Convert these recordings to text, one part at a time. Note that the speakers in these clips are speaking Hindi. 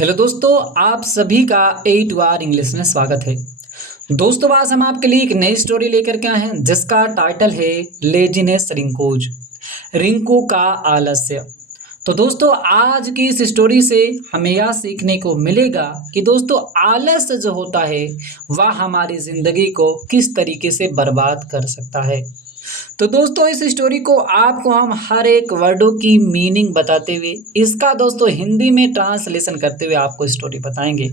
हेलो दोस्तों, आप सभी का A2R इंग्लिश में स्वागत है। दोस्तों, आज हम आपके लिए एक नई स्टोरी लेकर के आए हैं जिसका टाइटल है लेजीनेस रिंकूज, रिंकू का आलस्य। तो दोस्तों, आज की इस स्टोरी से हमें यह सीखने को मिलेगा कि दोस्तों आलस्य जो होता है वह हमारी ज़िंदगी को किस तरीके से बर्बाद कर सकता है। तो दोस्तों, इस स्टोरी को आपको हम हर एक वर्डों की मीनिंग बताते हुए इसका दोस्तों हिंदी में ट्रांसलेशन करते हुए आपको स्टोरी बताएंगे।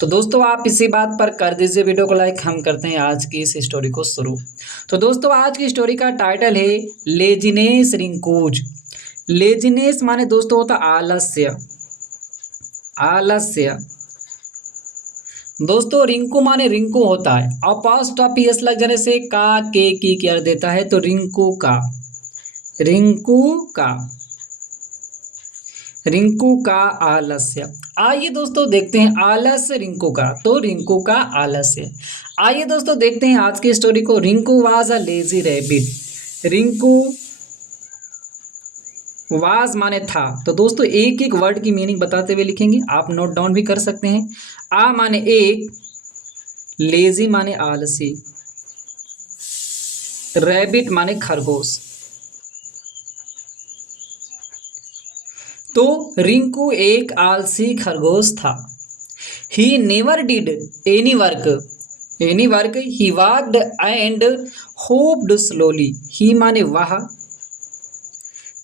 तो दोस्तों, आप इसी बात पर कर दीजिए वीडियो को लाइक। हम करते हैं आज की इस स्टोरी को शुरू। तो दोस्तों, आज की स्टोरी का टाइटल है लेजीनेस रिंकूज। लेजीनेस माने दोस्तों होता आलस्य। आलस्य दोस्तों, रिंकू माने रिंकू होता है। अपॉस्ट्रोफी एस लग जाने से का के की कर देता है तो रिंकू का। रिंकू का रिंकू का आलस्य। आइए दोस्तों देखते हैं आलस्य रिंकू का, तो रिंकू का आलस्य। आइए दोस्तों देखते हैं आज की स्टोरी को। Rinku was a lazy rabbit. Rinku was माने था। तो दोस्तों एक एक वर्ड की मीनिंग बताते हुए लिखेंगे, आप नोट डाउन भी कर सकते हैं। आ माने एक, लेजी माने आलसी, रैबिट माने खरगोश। तो रिंकू एक आलसी खरगोश था। He never did any work he worked and hopped slowly. He माने वह,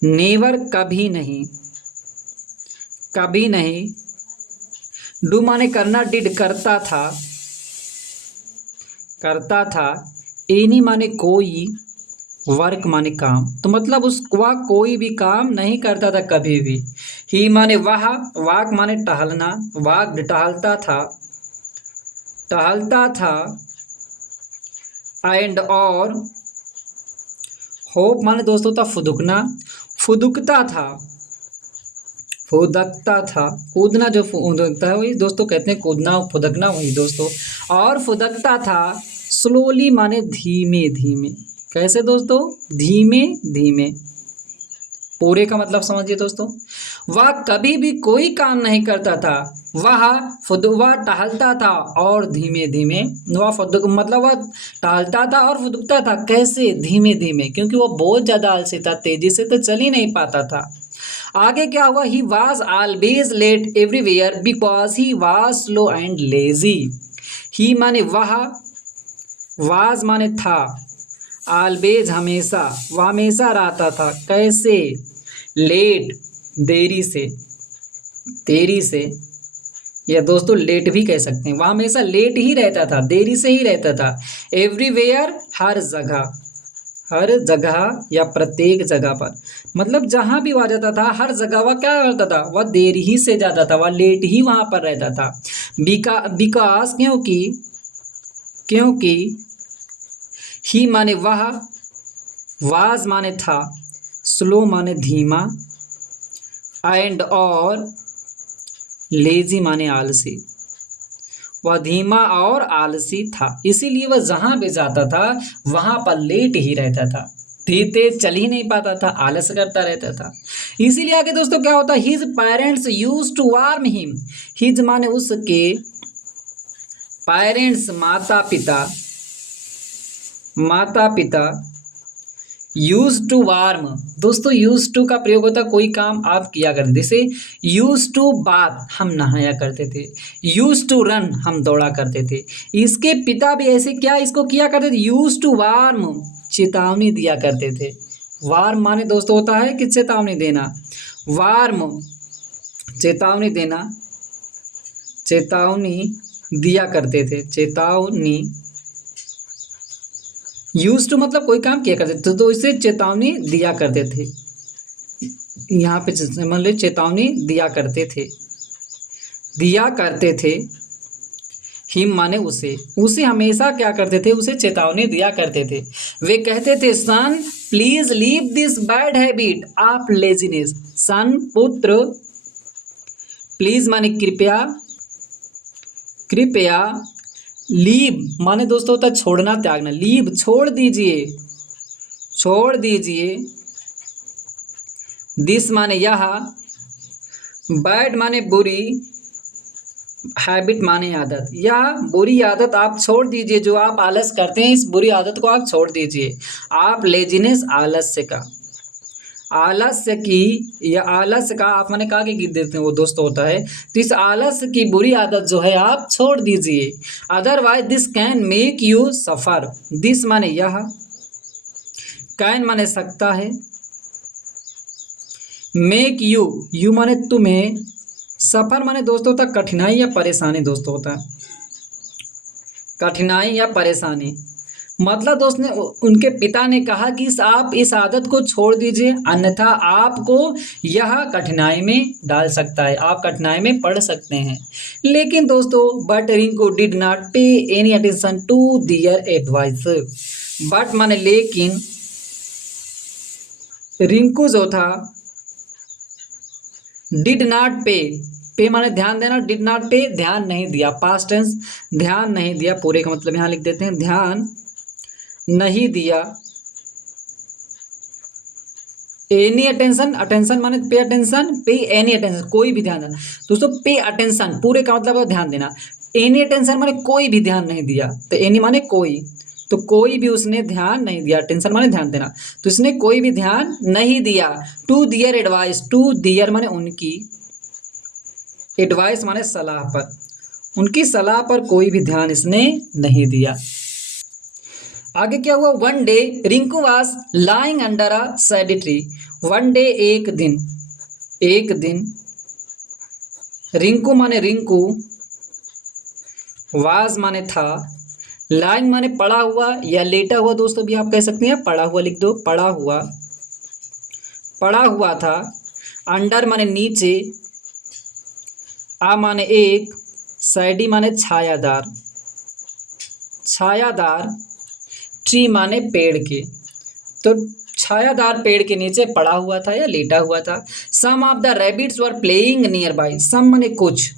नेवर कभी नहीं, कभी नहीं, डू माने करना, डिड करता था, करता था, एनी माने कोई, वर्क माने काम। तो मतलब वह कोई भी काम नहीं करता था कभी भी। ही माने वह, वाक माने टहलना, वाक टहलता था, टहलता था, एंड और होप माने दोस्तों था फुदकना, फुदकता था, फुदकता था। कूदना जो फुदकता है वही दोस्तों कहते हैं कूदना, फुदकना वही दोस्तों। और फुदकता था, स्लोली माने धीमे धीमे। कैसे दोस्तों? धीमे धीमे। पूरे का मतलब समझिए दोस्तों। वह कभी भी कोई काम नहीं करता था, वह टहलता था और धीमे धीमे। वह फुदक मतलब वह टहलता था और फुदकता था। कैसे? धीमे धीमे, क्योंकि वह बहुत ज़्यादा आलसी था, तेजी से तो चल ही नहीं पाता था। आगे क्या हुआ? He was always late everywhere because he was slow and lazy. He माने वह, वाज माने था, ऑलवेज हमेशा, वह हमेशा रहता था। कैसे? लेट देरी से, देरी से, या दोस्तों लेट भी कह सकते हैं। वह हमेशा लेट ही रहता था, देरी से ही रहता था। एवरीवेयर हर जगह, हर जगह या प्रत्येक जगह पर, मतलब जहाँ भी वह जाता था हर जगह वह क्या करता था? वह देरी ही से जाता था, वह लेट ही वहाँ पर रहता था। बिकॉज क्योंकि, क्योंकि ही माने वह, वाज माने था, स्लो माने धीमा, एंड और लेजी माने आलसी। वह धीमा और आलसी था, इसीलिए वह जहाँ भी जाता था वहाँ पर लेट ही रहता था, तेज चल ही नहीं पाता था, आलस करता रहता था। इसीलिए आगे दोस्तों क्या होता? His parents use to warm him. His माने उसके, पेरेंट्स माता पिता, माता पिता, यूज टू वार्म। दोस्तों यूज टू का प्रयोग होता है कोई काम आप किया करते, जैसे यूज टू बाथ हम नहाया करते थे, यूज टू रन हम दौड़ा करते थे। इसके पिता भी ऐसे क्या इसको किया करते थे? यूज टू वार्म, चेतावनी दिया करते थे। वार्म माने दोस्तों होता है कि चेतावनी देना, वार्म चेतावनी देना, चेतावनी दिया करते थे, चेतावनी। यूज टू मतलब कोई काम किया करते थे तो इसे चेतावनी दिया करते थे। यहाँ पे समझ लो चेतावनी दिया करते थे, दिया करते थे। हिम माने उसे, उसे हमेशा क्या करते थे? उसे चेतावनी दिया करते थे। वे कहते थे son please leave this bad habit of laziness. Son पुत्र, प्लीज माने कृपया, कृपया, लीव माने दोस्तों होता है छोड़ना, त्यागना। लीव छोड़ दीजिए, छोड़ दीजिए। दिस माने यह, बैड माने बुरी, हैबिट माने आदत, या बुरी आदत आप छोड़ दीजिए, जो आप आलस करते हैं इस बुरी आदत को आप छोड़ दीजिए। आप लेजीनेस आलस्य का, आलस्य की, या आलस्य का आप मैंने कहा कि गिर देते हैं वो दोस्त होता है, तो इस आलस्य की बुरी आदत जो है आप छोड़ दीजिए। Otherwise this can make you suffer. This माने यह, कैन माने सकता है, मेक यू, यू माने तुम्हें, सफर माने दोस्तों होता है कठिनाई या परेशानी दोस्तों होता है, कठिनाई या परेशानी। मतलब दोस्त ने, उनके पिता ने कहा कि आप इस आदत को छोड़ दीजिए, अन्यथा आपको यह कठिनाई में डाल सकता है, आप कठिनाई में पड़ सकते हैं। लेकिन दोस्तों but Rinku did not pay any attention to their advice. But माने लेकिन, रिंकू जो था, डिड नॉट पे, पे माने ध्यान देना, डिड नॉट पे ध्यान नहीं दिया, पास्ट टेंस, ध्यान नहीं दिया, पूरे का मतलब यहाँ लिख देते हैं, ध्यान नहीं दिया। एनी अटेंशन, अटेंशन माने पे अटेंशन, पे एनी अटेंशन, कोई भी ध्यान देना दोस्तों, पे अटेंशन पूरे का मतलब है ध्यान देना, एनी अटेंशन माने कोई भी ध्यान नहीं दिया, तो एनी माने कोई, तो कोई भी उसने ध्यान नहीं दिया, अटेंशन माने ध्यान देना, तो इसने कोई भी ध्यान नहीं दिया। To their advice, to their माने उनकी, एडवाइस माने सलाह पर, उनकी सलाह पर कोई भी ध्यान इसने नहीं दिया। आगे क्या हुआ, one day Rinku was lying under a sad tree. One day एक दिन, एक दिन, रिंकू माने रिंकू, वाज माने था, लाइंग माने पड़ा हुआ या लेटा हुआ दोस्तों भी आप कह सकते हैं, पड़ा हुआ लिख दो, पड़ा हुआ, पड़ा हुआ था। अंडर माने नीचे, आ माने एक, सैडी माने छायादार, छायादार, ट्री माने पेड़ के, तो छायादार पेड़ के नीचे पड़ा हुआ था या लेटा हुआ था। Some of the rabbits were playing nearby, some माने कुछ,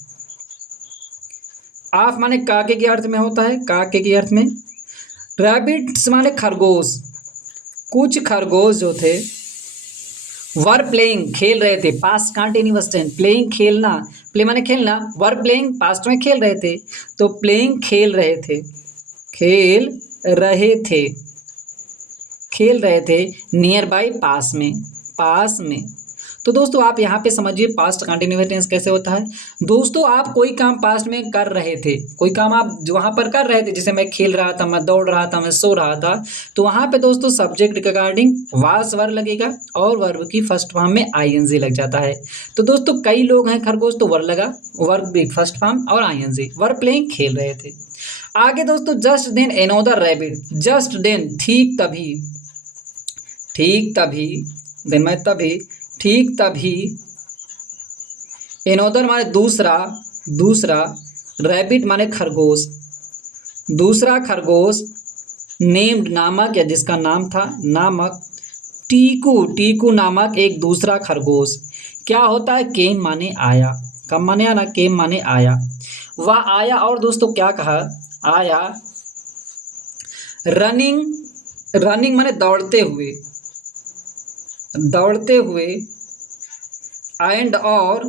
ऑफ माने काके के अर्थ में होता है, काके के अर्थ में, रैबिट्स माने खरगोश, कुछ खरगोश जो थे, वर प्लेइंग खेल रहे थे, पास्ट कंटिन्यूअस टेंस, प्लेइंग खेलना, प्ले माने खेलना, वर प्लेइंग पास्ट में खेल रहे थे, तो प्लेइंग खेल रहे थे, खेल रहे थे, खेल रहे थे, नियर बाई पास में, पास में। तो दोस्तों आप यहाँ पे समझिए पास्ट कंटिन्यूअस टेंस कैसे होता है। दोस्तों आप कोई काम पास्ट में कर रहे थे, कोई काम आप वहाँ पर कर रहे थे, जैसे मैं खेल रहा था, मैं दौड़ रहा था, मैं सो रहा था, तो वहाँ पे दोस्तों सब्जेक्ट के अकॉर्डिंग वाज वर्ब लगेगा और वर्ब की फर्स्ट फॉर्म में आईएनजी लग जाता है। तो दोस्तों कई लोग हैं खरगोश, तो वर्ब लगा, वर्ब की फर्स्ट फॉर्म और आईएनजी, वर्ब प्लेइंग खेल रहे थे। आगे दोस्तों just then another rabbit, just then ठीक तभी, ठीक तभी, देन मैं तभी, ठीक तभी, एनोदर माने दूसरा, दूसरा, रैबिट माने खरगोश, दूसरा खरगोश, नेम्ड नामक या जिसका नाम था, नामक, टीकू, टीकू नामक एक दूसरा खरगोश। क्या होता है, केम माने आया, कब माने आना, केम माने आया, वह आया और दोस्तों क्या कहा, आया। रनिंग, रनिंग माने दौड़ते हुए, दौड़ते हुए, एंड और,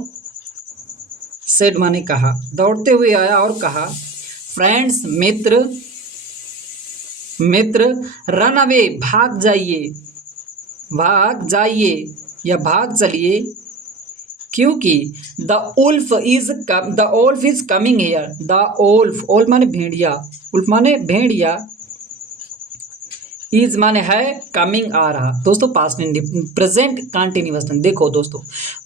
सेड माने कहा, दौड़ते हुए आया और कहा, फ्रेंड्स मित्र, मित्र, रन अवे भाग जाइए, भाग जाइए या भाग चलिए, क्योंकि the wolf is, the wolf is coming here, the wolf, wolf माने भेड़िया, उल्फ माने भेड़िया, इज माने है, कमिंग आ रहा दोस्तों, पास्ट प्रेजेंट कंटिन्यूअस टेंस। देखो दोस्तों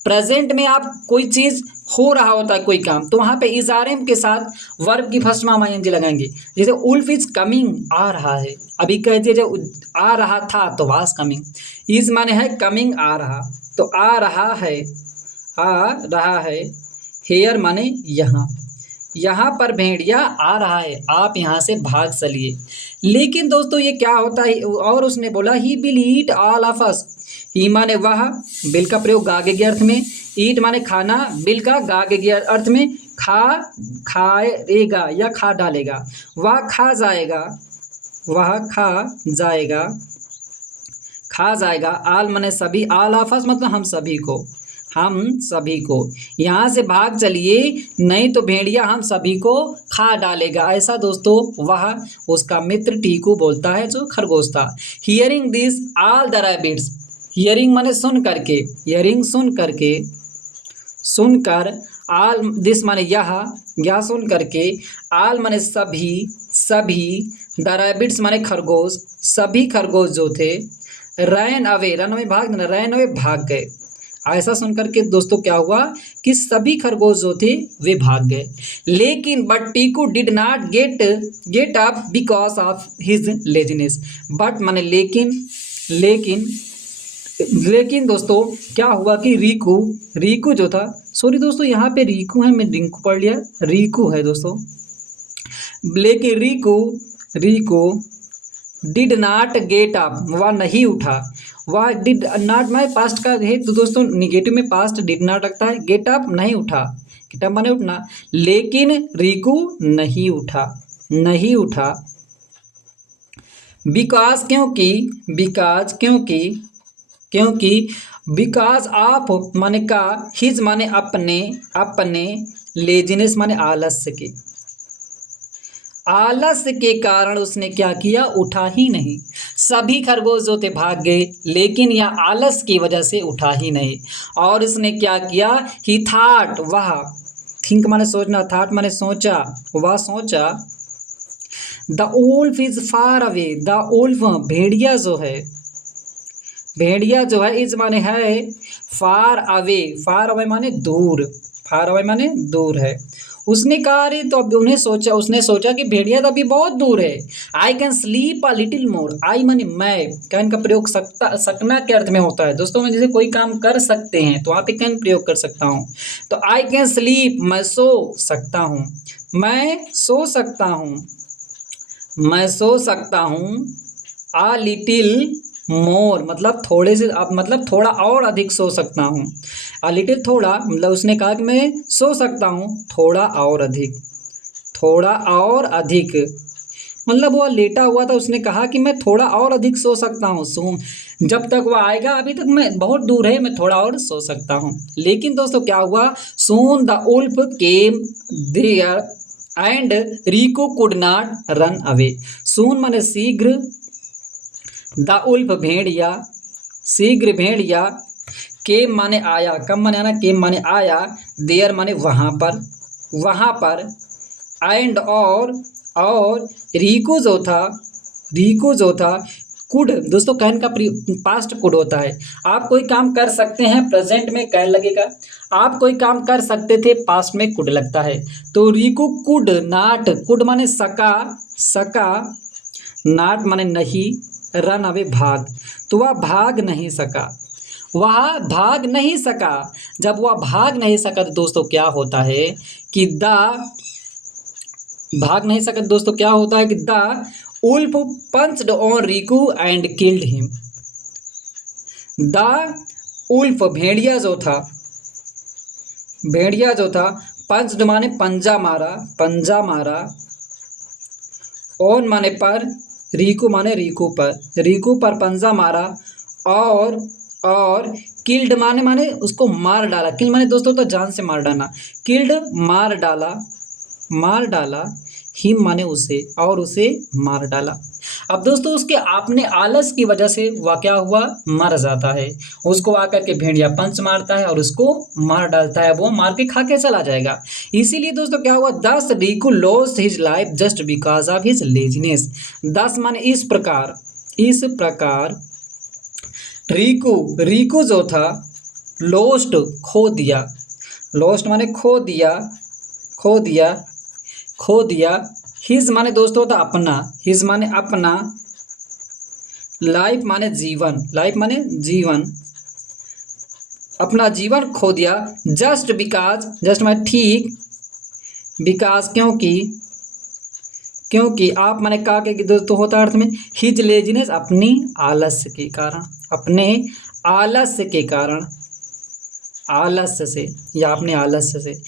प्रेजेंट में आप कोई चीज हो रहा होता है कोई काम, तो वहां पे इज आर एम के साथ वर्ब की फर्स्ट में आईएनजी लगाएंगे। जैसे उल्फ इज कमिंग, आ रहा है, अभी कह दिए जब आ रहा था तो वाज कमिंग, इज माने है कमिंग आ रहा, तो आ रहा है, आ रहा है, हेयर माने यहाँ, यहाँ पर भेड़िया आ रहा है, आप यहाँ से भाग चलिए। लेकिन दोस्तों ये क्या होता है, और उसने बोला he will eat all of us, he माने वह, बिल का प्रयोग गागे के अर्थ में, ईट माने खाना, बिल का गागे के अर्थ में, खा, खाएगा या खा डालेगा, वह खा जाएगा, वह खा जाएगा, खा जाएगा, आल माने सभी, ऑल ऑफ अस मतलब हम सभी को, हम सभी को। यहाँ से भाग चलिए, नहीं तो भेड़िया हम सभी को खा डालेगा। ऐसा दोस्तों वह उसका मित्र टीकू बोलता है, जो खरगोश था। Hearing this all the rabbits, hearing माने सुन करके, हियरिंग सुन करके, सुनकर, आल दिस माने यह सुन करके, आल माने सभी, सभी, द रैबिट्स माने खरगोश, सभी खरगोश जो थे, रैन अवे भाग गए। ऐसा सुनकर के दोस्तों क्या हुआ कि सभी खरगोश जो थे वे भाग गए। लेकिन but Tiku did not get up because of his laziness. But माने लेकिन लेकिन दोस्तों क्या हुआ कि रीकू जो था, सॉरी दोस्तों यहाँ पे रीकू है, मैं रिंकू पढ़ लिया, रीकू है दोस्तों। लेकिन रीकू डिड नॉट गेट अप, वह नहीं उठा। वह डिड नॉट में पास्ट का है तो दोस्तों निगेटिव में पास्ट डिड नॉट लगता है। गेट अप नहीं उठा, गेट अप माने उठना, लेकिन रीकू नहीं उठा। बिकॉज बिकॉज ऑफ माने का, हिज माने अपने लेजीनेस माने आलस्य के कारण उसने क्या किया, उठा ही नहीं। सभी खरगोश जो थे भाग गए, लेकिन यह आलस्य की वजह से उठा ही नहीं। और उसने क्या किया, ही थॉट, वह, थिंक माने सोचना, थॉट माने सोचा, वह सोचा, the wolf is far away, the wolf भेड़िया जो है इज माने है, फार अवे माने दूर है। उसने कहा, अरे तो अब उसने सोचा कि भेड़िया तो अभी बहुत दूर है। I can sleep a little more, I माने मैं, कैन का प्रयोग सकना के अर्थ में होता है दोस्तों। मैं जैसे कोई काम कर सकते हैं तो वहाँ पे कैन प्रयोग कर सकता हूँ। तो आई कैन स्लीप, मैं सो सकता हूँ, आ लिटिल मोर मतलब थोड़े से, अब मतलब थोड़ा और अधिक सो सकता हूँ। आ लिटिल थोड़ा, मतलब उसने कहा कि मैं सो सकता हूँ थोड़ा और अधिक, मतलब वह लेटा हुआ था, उसने कहा कि मैं थोड़ा और अधिक सो सकता हूँ। जब तक वह आएगा, अभी तक मैं बहुत दूर है, मैं थोड़ा और सो सकता हूँ। लेकिन दोस्तों क्या हुआ, soon the wolf came there and Riku could not run away. Soon माने शीघ्र, द उल्फ शीघ्र भेड़िया, केम माने आया, कम माने आना, केम माने आया, देयर माने वहाँ पर, एंड और रीकू जो था, कुड दोस्तों कैन का पास्ट कुड होता है। आप कोई काम कर सकते हैं, प्रेजेंट में कैन लगेगा। आप कोई काम कर सकते थे, पास्ट में कुड लगता है। तो रीकू कुड नॉट, कुड माने सका, नॉट माने नहीं, रन अवे भाग, तो वह भाग नहीं सका। जब वह भाग नहीं सका तो दोस्तों क्या होता है कि the wolf punched on Riku and killed him. The wolf भेड़िया जो था, पंच्ड माने पंजा मारा, ऑन माने पर, रीकू माने रीकू पर पंजा मारा, और किल्ड माने उसको मार डाला। किल माने दोस्तों तो जान से मार डालना, किल्ड मार डाला, हिम माने उसे, और उसे मार डाला। अब दोस्तों उसके आपने आलस की वजह से वह क्या हुआ, मर जाता है। उसको आकर के भेड़िया पंच मारता है और उसको मार डालता है, वो मार के खा के चला जाएगा। इसीलिए दोस्तों क्या हुआ, thus Riku lost his life just because of his laziness. Thus माने इस प्रकार रीकू जो था, लॉस्ट माने खो दिया, हिज माने दोस्तों था अपना, लाइफ माने जीवन, अपना जीवन खो दिया, जस्ट माने ठीक, बिकॉज क्योंकि आप माने का के दोस्तों होता है अर्थ में, हिज लेजीनेस अपने आलस्य के कारण, आलस्य से या अपने आलस्य से।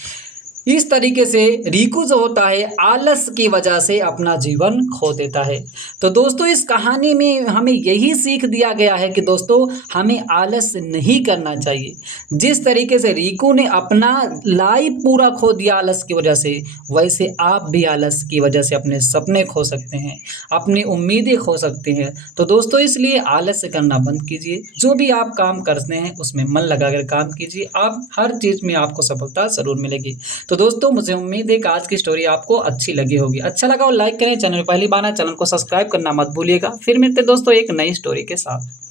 इस तरीके से रिकू जो होता है आलस की वजह से अपना जीवन खो देता है। तो दोस्तों इस कहानी में हमें यही सीख दिया गया है कि दोस्तों हमें आलस नहीं करना चाहिए। जिस तरीके से रिकू ने अपना लाइफ पूरा खो दिया आलस की वजह से, वैसे आप भी आलस की वजह से अपने सपने खो सकते हैं, अपनी उम्मीदें खो सकते हैं। तो दोस्तों इसलिए आलस करना बंद कीजिए। जो भी आप काम करते हैं उसमें मन लगाकर काम कीजिए, आप हर चीज़ में आपको सफलता ज़रूर मिलेगी। तो दोस्तों मुझे उम्मीद है कि आज की स्टोरी आपको अच्छी लगी होगी। अच्छा लगा हो लाइक करें, चैनल पर पहली बार आए चैनल को सब्सक्राइब करना मत भूलिएगा। फिर मिलते हैं दोस्तों एक नई स्टोरी के साथ।